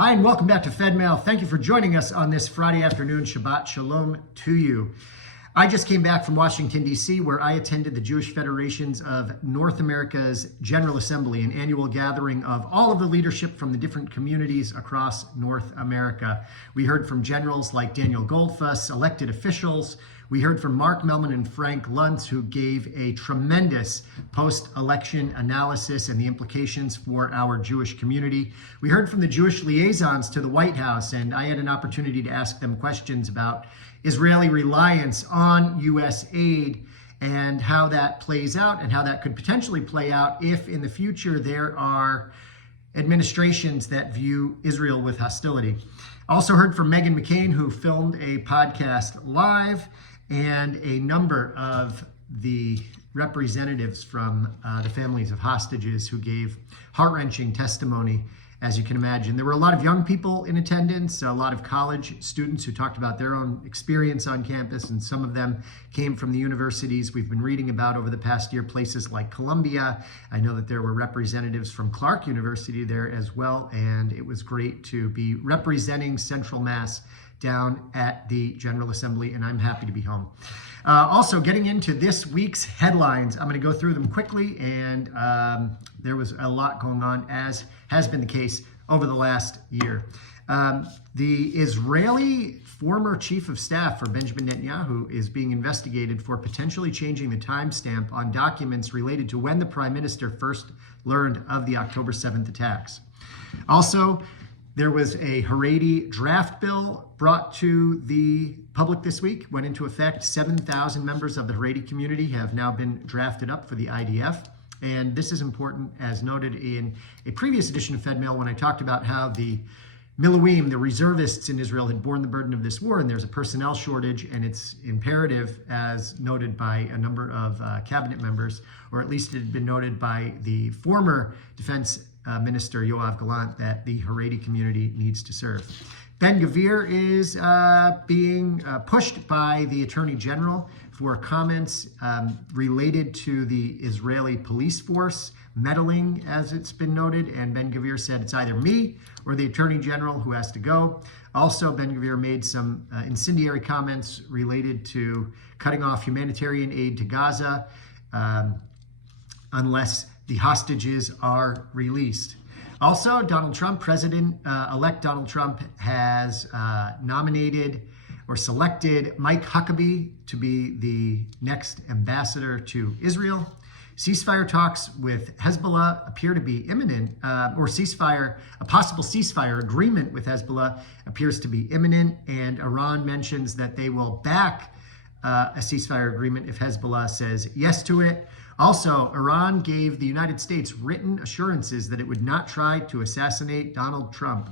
Hi, and welcome back to Fedmail. Thank you for joining us on this Friday afternoon. Shabbat Shalom to you. I just came back from Washington, D.C., where I attended the Jewish Federations of North America's General Assembly, an annual gathering of all of the leadership from the different communities across North America. We heard from generals like Daniel Goldfuss, elected officials. We heard from Mark Melman and Frank Luntz, who gave a tremendous post-election analysis and the implications for our Jewish community. We heard from the Jewish liaisons to the White House, and I had an opportunity to ask them questions about Israeli reliance on U.S. aid and how that plays out and how that could potentially play out if in the future there are administrations that view Israel with hostility. Also heard from Meghan McCain, who filmed a podcast live, and a number of the representatives from the families of hostages who gave heart-wrenching testimony. As you can imagine, there were a lot of young people in attendance, a lot of college students who talked about their own experience on campus, and some of them came from the universities we've been reading about over the past year, places like Columbia. I know that there were representatives from Clark University there as well, and it was great to be representing Central Mass down at the General Assembly, and I'm happy to be home. Also, getting into this week's headlines, I'm going to go through them quickly, and there was a lot going on, as has been the case over the last year. The Israeli former chief of staff for Benjamin Netanyahu is being investigated for potentially changing the timestamp on documents related to when the prime minister first learned of the October 7th attacks. Also, there was a Haredi draft bill brought to the public this week, went into effect. 7,000 members of the Haredi community have now been drafted up for the IDF. And this is important, as noted in a previous edition of Fedmail when I talked about how the Miluim, the reservists in Israel, had borne the burden of this war, and there's a personnel shortage, and it's imperative, as noted by a number of cabinet members, or at least it had been noted by the former defense Minister Yoav Gallant, that the Haredi community needs to serve. Ben-Gvir is being pushed by the Attorney General for comments related to the Israeli police force meddling, as it's been noted, and Ben-Gvir said it's either me or the Attorney General who has to go. Also, Ben-Gvir made some incendiary comments related to cutting off humanitarian aid to Gaza unless the hostages are released. Also, Donald Trump, President-elect Donald Trump, has nominated or selected Mike Huckabee to be the next ambassador to Israel. Ceasefire talks with Hezbollah appear to be imminent, a possible ceasefire agreement with Hezbollah appears to be imminent, and Iran mentions that they will back a ceasefire agreement if Hezbollah says yes to it. Also, Iran gave the United States written assurances that it would not try to assassinate Donald Trump.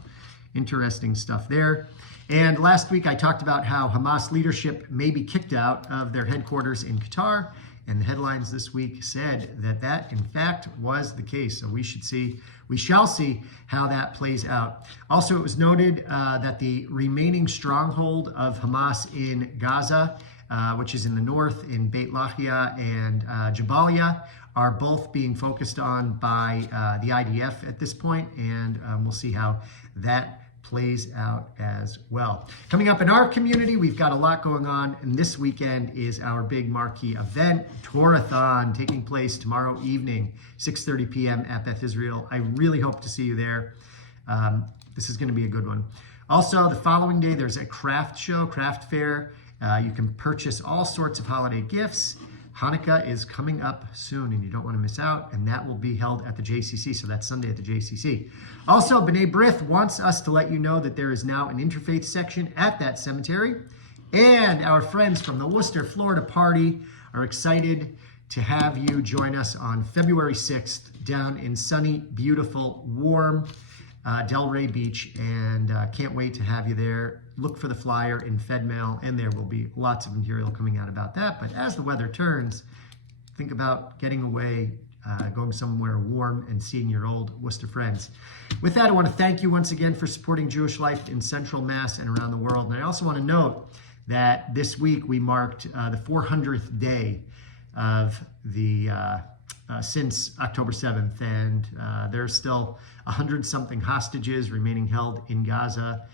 Interesting stuff there. And last week I talked about how Hamas leadership may be kicked out of their headquarters in Qatar, and the headlines this week said that that in fact was the case. So we shall see how that plays out. Also, it was noted that the remaining stronghold of Hamas in Gaza, which is in the north in Beit Lahia and Jabalia, are both being focused on by the IDF at this point, and we'll see how that plays out as well. Coming up in our community, we've got a lot going on, and this weekend is our big marquee event, Torathon, taking place tomorrow evening, 6:30 p.m. at Beth Israel. I really hope to see you there. This is going to be a good one. Also, the following day, there's a craft fair. You can purchase all sorts of holiday gifts. Hanukkah is coming up soon, and you don't want to miss out, and that will be held at the JCC, so that's Sunday at the JCC. Also, B'nai B'rith wants us to let you know that there is now an interfaith section at that cemetery, and our friends from the Worcester, Florida party are excited to have you join us on February 6th down in sunny, beautiful, warm Delray Beach, and can't wait to have you there. Look for the flyer in Fedmail, and there will be lots of material coming out about that. But as the weather turns, think about getting away, going somewhere warm and seeing your old Worcester friends. With that, I want to thank you once again for supporting Jewish life in Central Mass and around the world. And I also want to note that this week we marked the 400th day of the since October 7th, and there's still 100-something hostages remaining held in Gaza.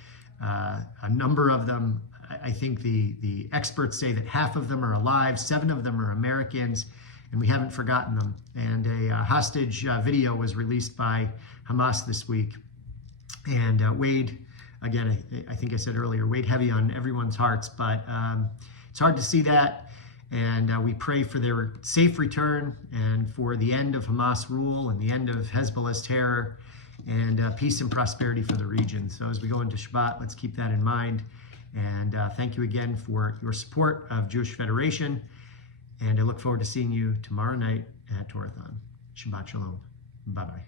A number of them, I think the experts say that half of them are alive, 7 of them are Americans, and we haven't forgotten them. And a hostage video was released by Hamas this week, and weighed, again, I think I said earlier, weighed heavy on everyone's hearts, but it's hard to see that. And we pray for their safe return and for the end of Hamas rule and the end of Hezbollah's terror, and peace and prosperity for the region. So as we go into Shabbat, let's keep that in mind. And thank you again for your support of Jewish Federation. And I look forward to seeing you tomorrow night at Torathon. Shabbat Shalom. Bye-bye.